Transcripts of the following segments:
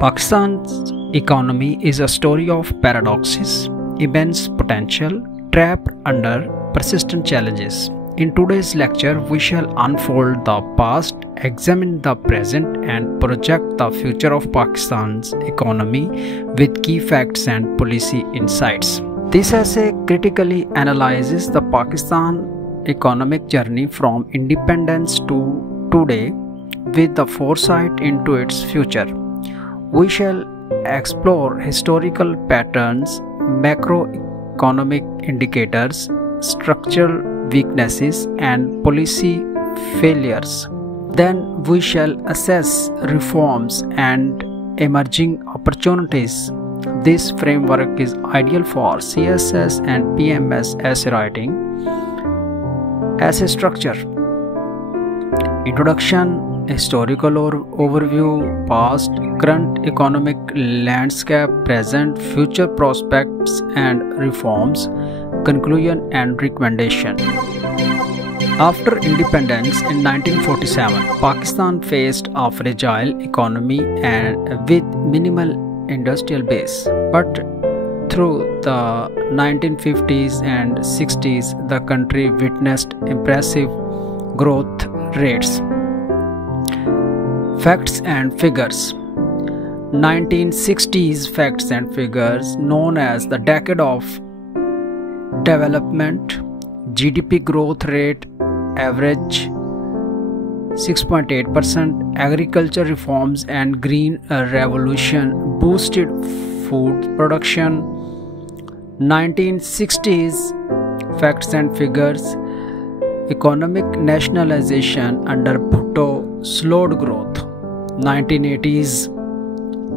Pakistan's economy is a story of paradoxes, immense potential, trapped under persistent challenges. In today's lecture, we shall unfold the past, examine the present, and project the future of Pakistan's economy with key facts and policy insights. This essay critically analyzes the Pakistan economic journey from independence to today with the foresight into its future. We shall explore historical patterns, macroeconomic indicators, structural weaknesses, and policy failures. Then we shall assess reforms and emerging opportunities. This framework is ideal for CSS and PMS essay writing. Essay structure: Introduction, historical overview, past, current economic landscape, present, future prospects and reforms, conclusion and recommendation. After independence in 1947, Pakistan faced a fragile economy and with minimal industrial base. But through the 1950s and 60s, the country witnessed impressive growth rates. Facts and figures. 1960s facts and figures, known as the decade of development. GDP growth rate average 6.8%. Agriculture reforms and green revolution boosted food production. 1960s facts and figures. Economic nationalization under Bhutto slowed growth. 1980s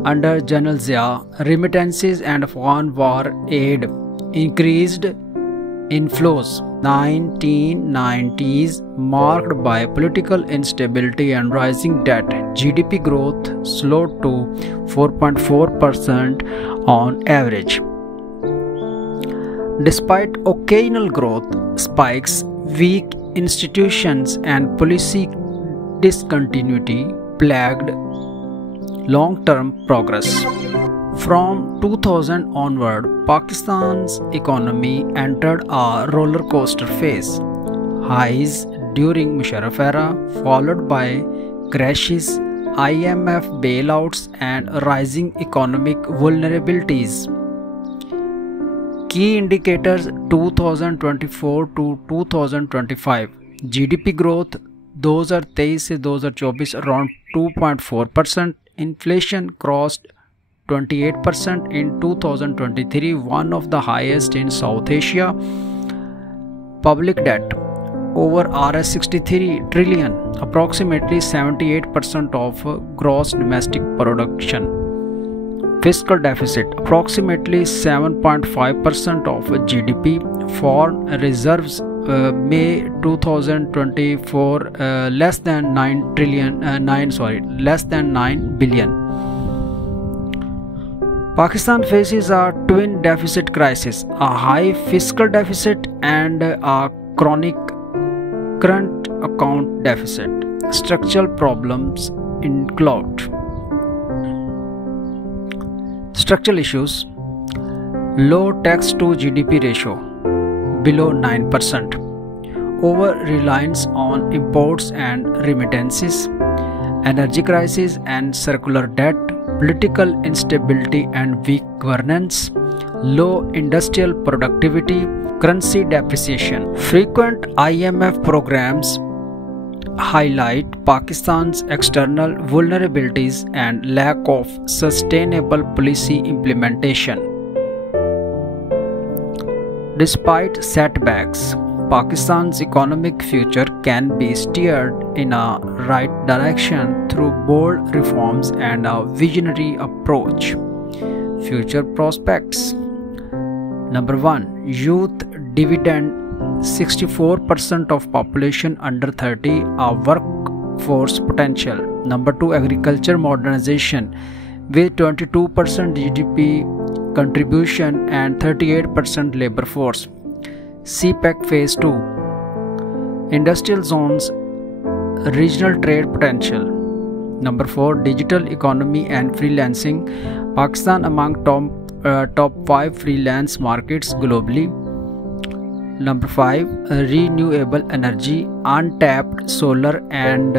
under General Zia, remittances and Afghan war aid increased inflows. 1990s marked by political instability and rising debt. GDP growth slowed to 4.4% on average. Despite occasional growth spikes, weak institutions and policy discontinuity plagued long-term progress. From 2000 onward, Pakistan's economy entered a roller coaster phase. Highs during Musharraf era, followed by crashes, IMF bailouts, and rising economic vulnerabilities. Key indicators 2024 to 2025. GDP growth 2023 से 2024 around 2.4%. Inflation crossed 28% in 2023, one of the highest in South Asia. Public debt over Rs 63 trillion, approximately 78% of gross domestic production. Fiscal deficit approximately 7.5% of GDP. Foreign reserves May 2024 less than 9 billion. Pakistan faces a twin deficit crisis, a high fiscal deficit and a chronic current account deficit. Structural problems include structural issues: low tax to GDP ratio below 9%, over-reliance on imports and remittances, energy crisis and circular debt, political instability and weak governance, low industrial productivity, currency depreciation. Frequent IMF programs highlight Pakistan's external vulnerabilities and lack of sustainable policy implementation. Despite setbacks, Pakistan's economic future can be steered in a right direction through bold reforms and a visionary approach. Future prospects. Number 1. Youth dividend. 64% of population under 30 are workforce potential. Number 2. Agriculture modernization with 22% GDP contribution and 38% labor force. CPEC Phase 2. Industrial zones, regional trade potential. Number 4, digital economy and freelancing. Pakistan among top 5 freelance markets globally. Number 5, renewable energy, untapped solar and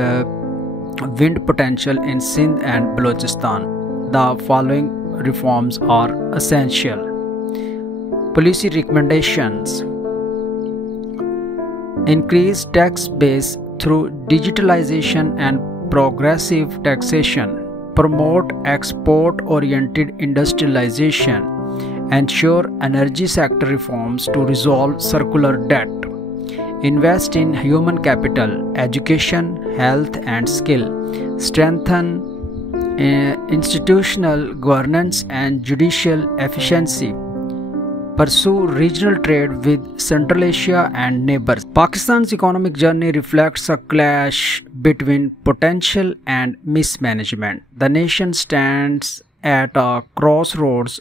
wind potential in Sindh and Balochistan. The following reforms are essential. Policy recommendations: increase tax base through digitalization and progressive taxation, promote export-oriented industrialization, ensure energy sector reforms to resolve circular debt, invest in human capital, education, health and skill, strengthen institutional governance and judicial efficiency, pursue regional trade with Central Asia and neighbors. Pakistan's economic journey reflects a clash between potential and mismanagement. The nation stands at a crossroads: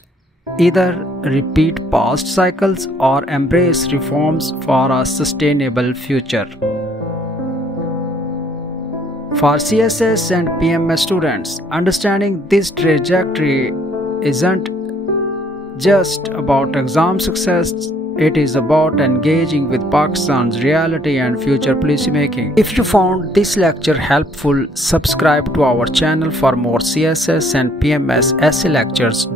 either repeat past cycles or embrace reforms for a sustainable future. For CSS and PMS students, understanding this trajectory isn't just about exam success, it is about engaging with Pakistan's reality and future policymaking. If you found this lecture helpful, subscribe to our channel for more CSS and PMS essay lectures.